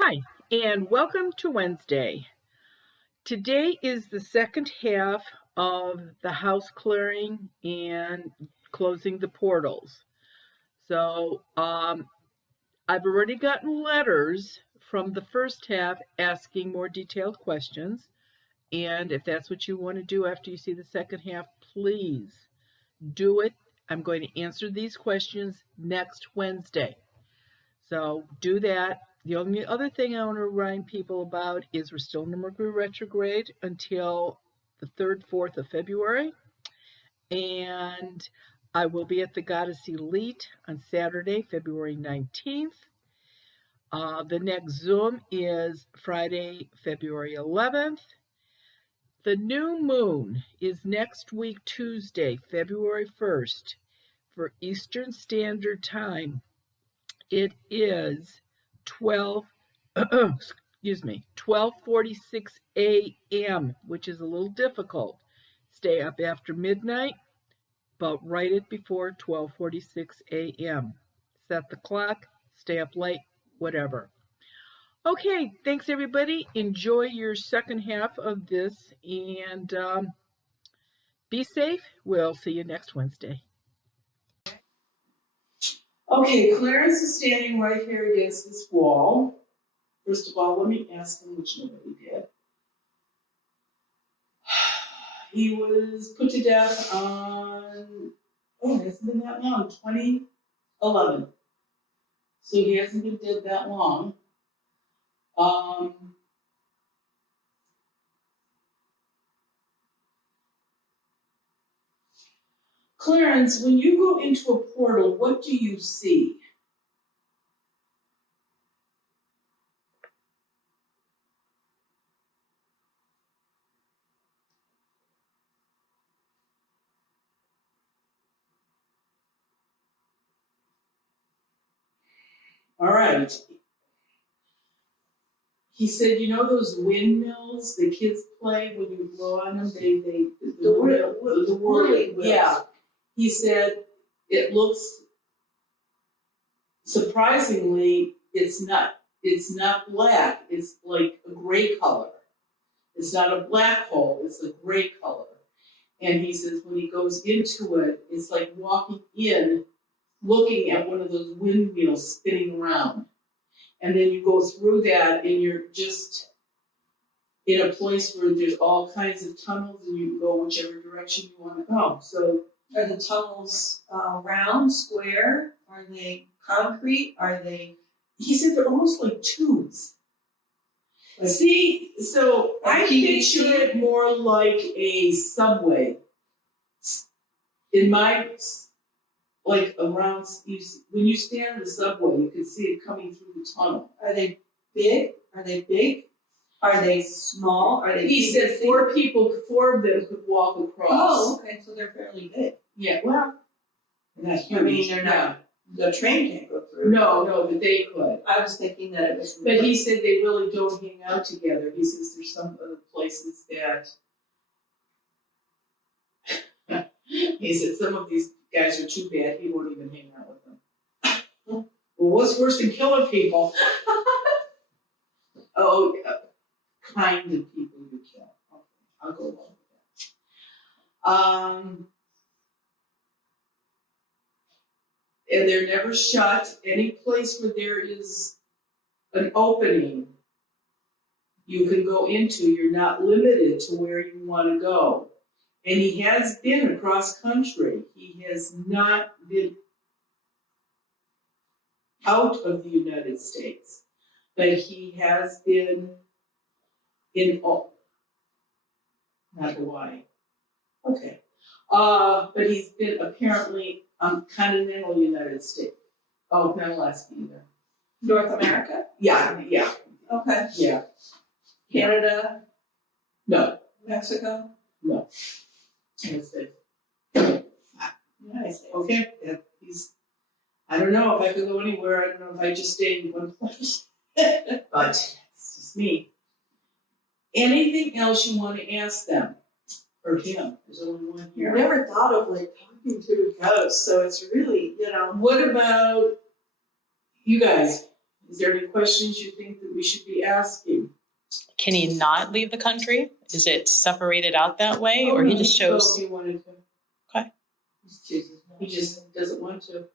Hi, and welcome to Wednesday. Today is the second half of the house clearing and closing the portals. So, I've already gotten letters from the first half asking more detailed questions. And if that's what you want to do after you see the second half, please do it. I'm going to answer these questions next Wednesday. So do that. The only other thing I want to remind people about is we're still in the Mercury retrograde until the 3rd, 4th of February. And I will be at the Goddess Elite on Saturday, February 19th. The next Zoom is Friday, February 11th. The new moon is next week, Tuesday, February 1st, for Eastern Standard Time. It is 12:46 a.m., which is a little difficult. Stay up after midnight, but write it before 12:46 a.m. Set the clock, stay up late, whatever. Okay, thanks everybody. Enjoy your second half of this and be safe. We'll see you next Wednesday. Okay, Clarence is standing right here against this wall. First of all, let me ask him, which nobody did. He was put to death on, it hasn't been that long, 2011. So he hasn't been dead that long. Clarence, when you go into a portal, what do you see? All right. He said, you know those windmills the kids play when you blow on them? The whirly wheels. Yeah. He said it looks, surprisingly, it's not black. It's like a gray color. It's not a black hole. It's a gray color. And he says when he goes into it, it's like walking in, looking at one of those windmills spinning around. And then you go through that and you're just in a place where there's all kinds of tunnels and you can go whichever direction you want to go. So are the tunnels round, square? Are they concrete? Are they? He said they're almost like tubes. See, so I picture it more like a subway. In my, like around, when you stand in the subway, you can see it coming through the tunnel. Are they big? Are they big? Are they small? Are they? He said four of them could walk across. Oh, okay, so they're fairly big. Yeah, well, that's huge. I mean, they're not. The train can't go through. No, but they could. I was thinking that it was. But he said they really don't hang out together. He says there's some other places that. He said some of these guys are too bad. He won't even hang out with them. Well, what's worse than killing people? Kind of people you kill. Okay, I'll go along with that. And they're never shut. Any place where there is an opening you can go into, you're not limited to where you want to go. And he has been across country. He has not been out of the United States, but he has been in, not Hawaii. Okay. But he's been apparently continental United States. Oh, not Alaska either. North America? Yeah. Okay. Yeah. Canada? No. Mexico? No. United States. United States. Okay. I don't know if I could go anywhere. I don't know if I just stayed in one place. But it's just me. Anything else you want to ask them? Or him? There's only one here. I never thought of like talking to a ghost, so it's really, What about you guys? Is there any questions you think that we should be asking? Can he not leave the country? Is it separated out that way, or he just No, chose? he wanted to. Okay. He just doesn't want to.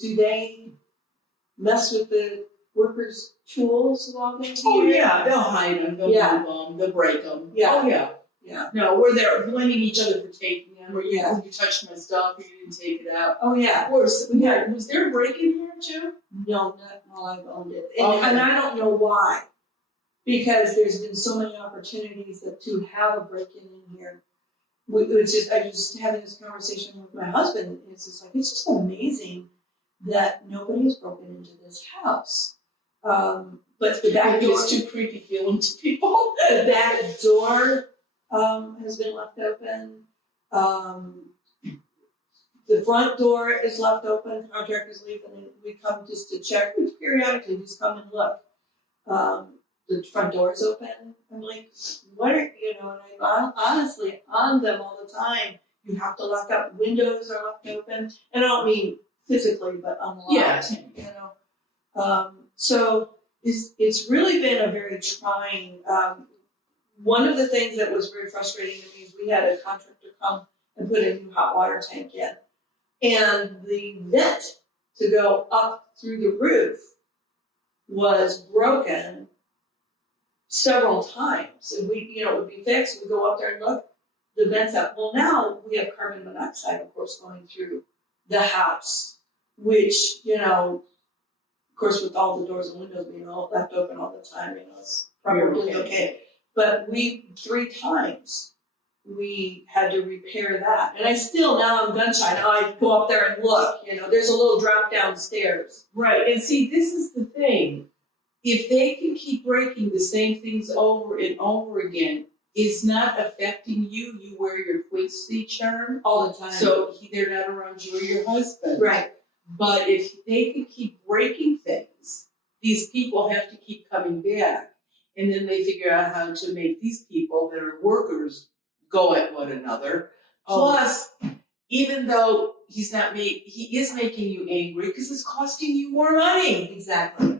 Do they mess with the workers' tools while they're here? Oh yeah, they'll hide them, they'll Yeah. move them, they'll break them. Yeah. Oh yeah. Yeah. No, we're there blaming each other for taking them, or Yeah. you touched my stuff, or you didn't take it out. Oh yeah. Was there a break in here too? No, not while I've owned it. Okay. And I don't know why. Because there's been so many opportunities to have a break-in in here. I was just having this conversation with my husband, and it's just amazing that nobody has broken into this house. But the back door, It's too creepy feeling to people. the back door has been left open. The front door is left open. Contractors leave, and we come just to check. We periodically just come and look. The front door is open. I'm like, what are, and I'm honestly on them all the time. You have to lock up. Windows are left open. And I don't mean physically, but unlocked. Yeah. So it's really been a very trying, one of the things that was very frustrating to me is we had a contractor come and put a new hot water tank in. And the vent to go up through the roof was broken several times. And it would be fixed. We go up there and look, the vent's up. Well, now we have carbon monoxide, of course, going through the house, which, of course, with all the doors and windows being all left open all the time, it's probably okay. But 3 times we had to repair that. And now I'm gun shy. Now I go up there and look, there's a little drop downstairs. Right, and see, this is the thing. If they can keep breaking the same things over and over again, it's not affecting you. You wear your quincy charm All the time. so they're not around you or your husband. Right. But if they can keep breaking things, these people have to keep coming back. And then they figure out how to make these people that are workers go at one another. Plus, even though he is making you angry because it's costing you more money. Exactly.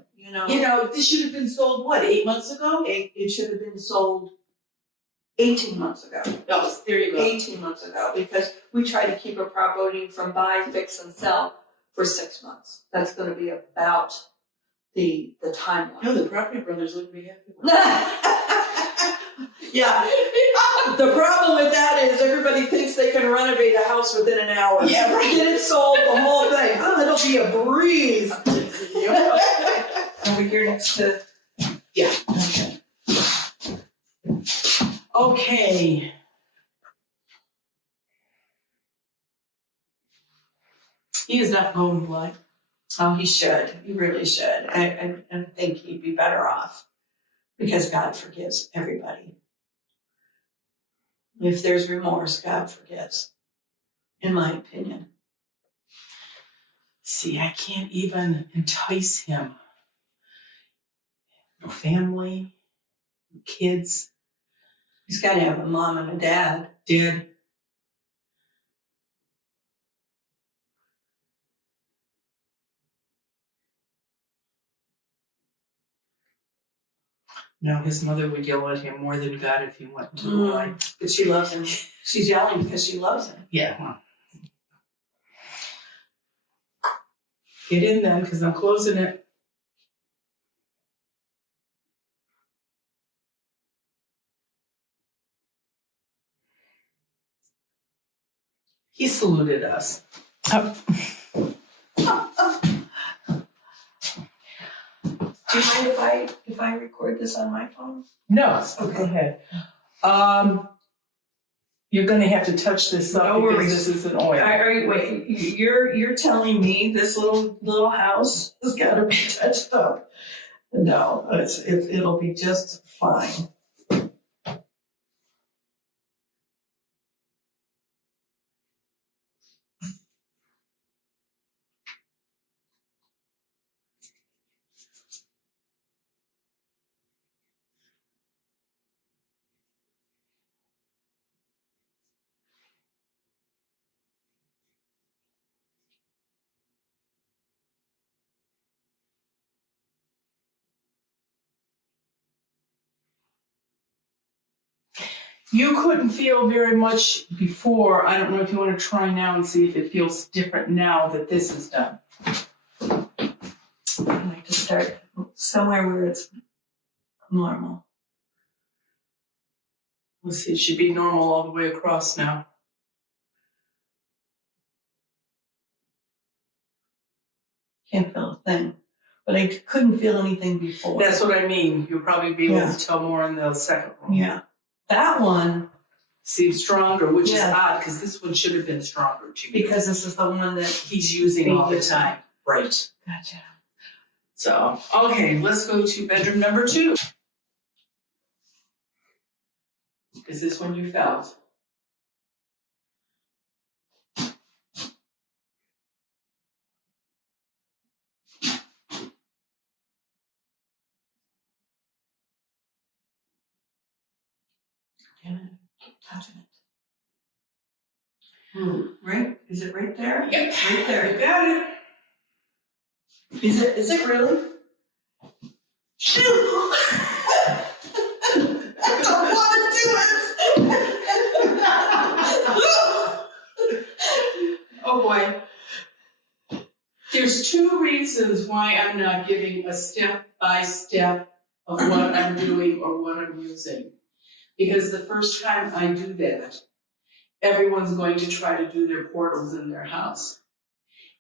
This should have been sold, 8 months ago? It should have been sold 18 months ago. Oh, there you go. 18 months ago, because we try to keep a property from buy, fix, and sell for 6 months. That's going to be about the timeline. No, the property brothers wouldn't be happy with that. Yeah. The problem with that is everybody thinks they can renovate a house within an hour. Yeah, right. Get it sold, the whole thing. It'll be a breeze. Over here next to. Yeah. Okay. He is not going blind. Oh, he should. He really should. I think he'd be better off because God forgives everybody. If there's remorse, God forgives, in my opinion. See, I can't even entice him. No family, no kids. He's got to have a mom and a dad. Dad. No, his mother would yell at him more than God if he went to the line. But she loves him. She's yelling because she loves him. Yeah. Well. Get in then, because I'm closing it. He saluted us. Do you mind if I record this on my phone? No, Okay. go ahead. You're going to have to touch this up No because worries. this is an oil. Wait, you're telling me this little house has got to be touched up? No, it'll be just fine. You couldn't feel very much before. I don't know if you want to try now and see if it feels different now that this is done. I like to start somewhere where it's normal. Let's see, it should be normal all the way across now. Can't feel a thing. But I couldn't feel anything before. That's what I mean. You'll probably be able to tell more in the second one. Yeah. That one, Seems stronger, which is Yeah. odd because this one should have been stronger too. because this is the one that. He's using all the time. Right. Gotcha. So, okay, let's go to bedroom number 2. Is this one you felt? Yeah. Keep touching it. Right? Is it right there? Yep. Right there. You got it. Is it really? Shoot! I don't want to do it! Oh boy. There's 2 reasons why I'm not giving a step-by-step of what I'm doing or what I'm using. Because the first time I do that, everyone's going to try to do their portals in their house.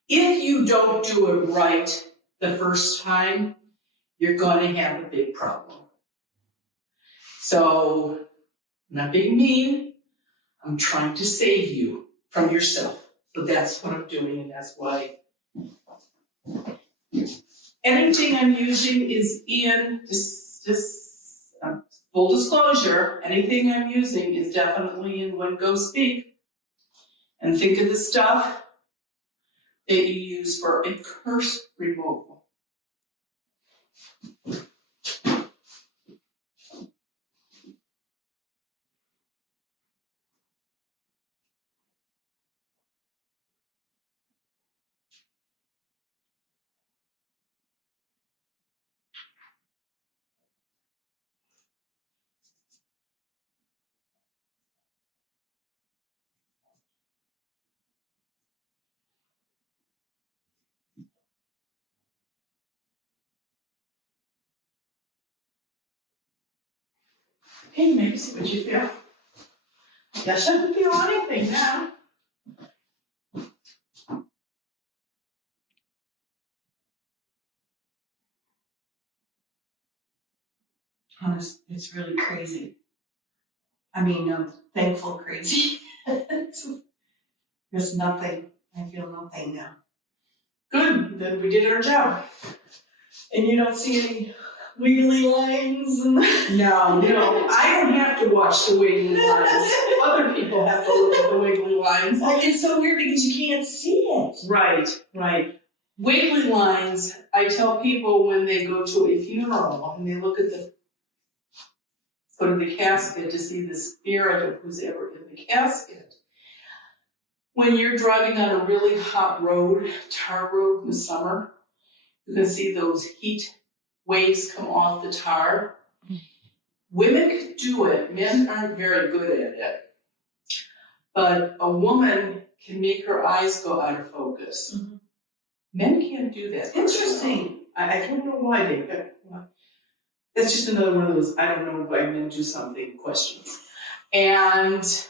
If you don't do it right the first time, you're going to have a big problem. So, I'm not being mean. I'm trying to save you from yourself. So that's what I'm doing, and that's why. Anything I'm using is in full disclosure. Anything I'm using is definitely in When Go Speak. And think of the stuff that you use for a curse removal. Okay, maybe see what you feel. You shouldn't feel anything now. Honest, it's really crazy. I mean, I'm thankful crazy. There's nothing. I feel nothing now. Good, then we did our job. And you don't see any wiggly lines and No, I don't have to watch the wiggly lines. Other people have to look at the wiggly lines. like it's so weird because you can't see it. Right. Wiggly lines, I tell people when they go to a funeral and they look at the foot of the casket to see the spirit of who's ever in the casket. When you're driving on a really hot road, tar road in the summer, you can see those heat waves come off the tar. Women can do it. Men aren't very good at it. But a woman can make her eyes go out of focus. Mm-hmm. Men can't do that. Interesting. I don't know why they. That's just another one of those I don't know why men do something questions. But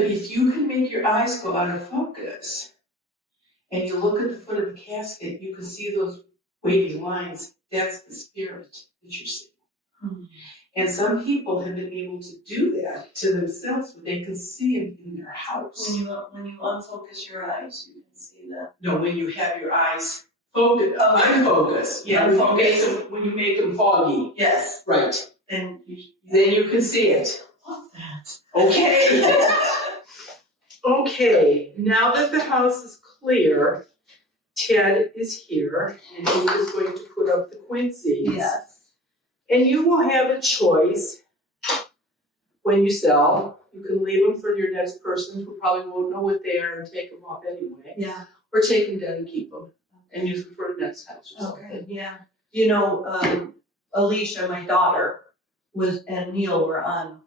if you can make your eyes go out of focus, and you look at the foot of the casket, you can see those wavy lines. That's the spirit that you see. Hmm. And some people have been able to do that to themselves, but they can see it in their house. When you unfocus your eyes, you can see that. No, when you have your eyes focused, unfocused. Yeah, when you make them foggy. Yes. Right. Then you can see it. love that. Okay. Okay, now that the house is clear, Ted is here, and he is going to put up the quincies. Yes. And you will have a choice when you sell. You can leave them for your next person who probably won't know what they are and take them off anyway. Yeah. Or take them down and keep them and use them for the next house or something. Okay. Yeah. You know, Alicia, my daughter, and Neil were on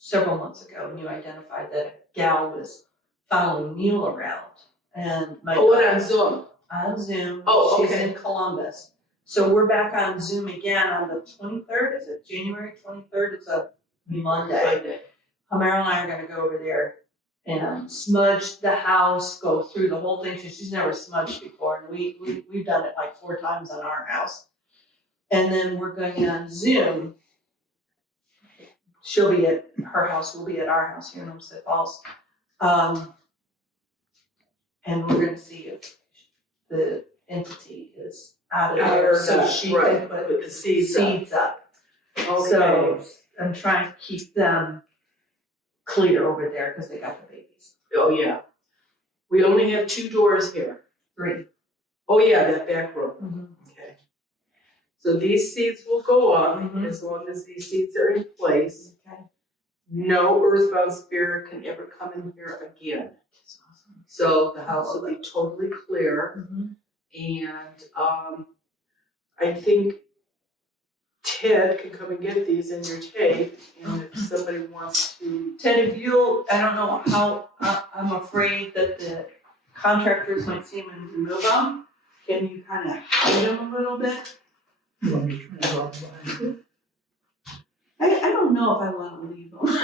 several months ago, and you identified that a gal was following Neil around. And my what, on Zoom? on Zoom. Oh, She's okay. in Columbus. So we're back on Zoom again on the 23rd. Is it January 23rd? It's a Monday. Amara and I are gonna go over there and smudge the house, go through the whole thing. She's never smudged before, and we've done it like 4 times on our house. And then we're going on Zoom. She'll be at her house, we'll be at our house here in Homestead Falls. And we're gonna see if the entity is out of there, so she can put the seeds up. Okay. So I'm trying to keep them clear over there because they got the babies. Oh, yeah. We only have 2 doors here. 3. Oh, yeah, that back room. Mm-hmm. Okay. So these seeds will go up Mhm. as long as these seeds are in place. Okay. No earthbound spirit can ever come in here again. That's awesome. So the house will be totally clear. Mm-hmm. And I think Ted can come and get these in your tape. And if somebody wants to. Ted, if you'll, I don't know how, I'm afraid that the contractors might see them and remove them. Can you kind of hide them a little bit? You want me to turn it off behind you? I don't know if I want to leave them. Well,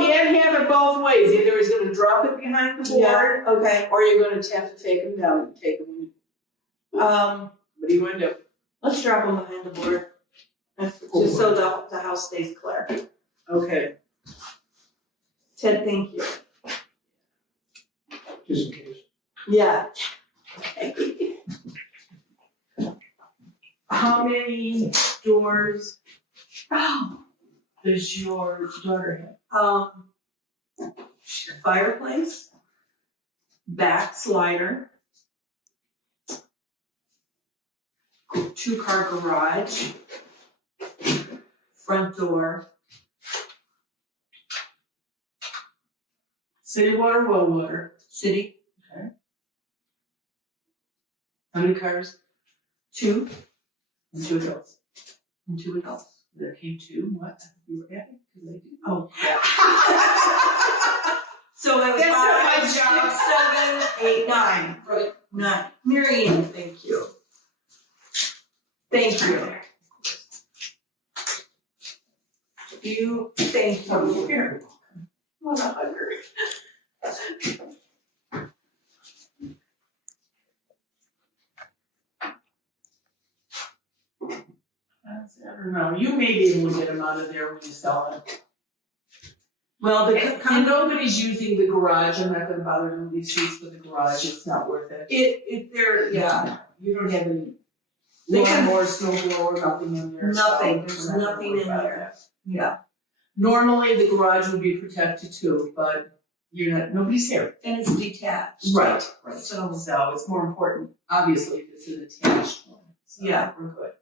you can't have it both ways. Either he's going to drop it behind the board, Yeah, okay. or you're going to have to take them down and take them. What do you want to do? Let's drop them behind the board. Just so the house stays clear. Okay. Ted, thank you. Just in case. Yeah. How many doors Oh, does your daughter have? fireplace, back slider, 2-car garage, front door, City water, well water. city, How many cars? 2, And 2 adults. and 2 adults. There came 2. What? You were adding? Because I do. Oh, yeah. So that was That's 5, not my 6, 7, 8, 9. Right. 9. Mary Ann, thank you. Thank you. Thank you. Here. What a hugger. I don't know. You may be able to get them out of there when you sell it. Well, And nobody's using the garage. I'm not gonna bother to leave seats for the garage. It's not worth it. yeah. You don't have any They can- lawnmower, snow blower, nothing in there. Nothing. So There's we're not gonna nothing worry in about there. that. Yeah. Normally, the garage would be protected too, but nobody's here. And it's detached. Right. So, So it's more important, obviously, if it's an attached one. So Yeah. we're good.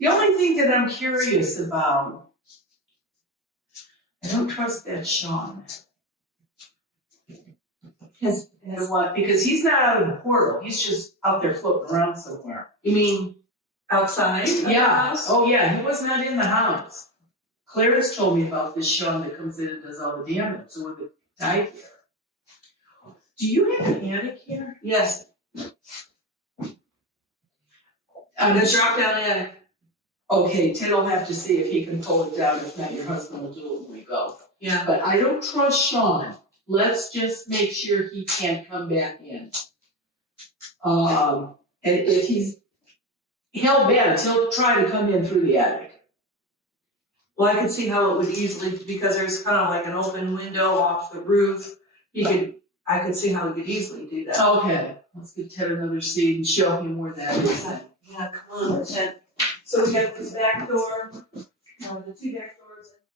The only thing that I'm curious about, I don't trust that Sean. has What? Because he's not out of the portal. He's just out there floating around somewhere. you mean outside of the Yeah. house? Oh, yeah. He was not in the house. Clarice told me about this Sean that comes in and does all the damage. So when they died here. Do you have an attic here? Yes. I'm The drop down attic. Okay, Ted will have to see if he can pull it down. If not, your husband will do it when we go. Yeah. But I don't trust Sean. Let's just make sure he can't come back in. And if he's hell bent, he'll try to come in through the attic. Well, I could see how it would easily, because there's kind of like an open window off the roof. I could see how he could easily do that. Okay, let's give Ted another seat and show him where that is. Yeah, come on, Ted. So we got this back door, the 2 back doors.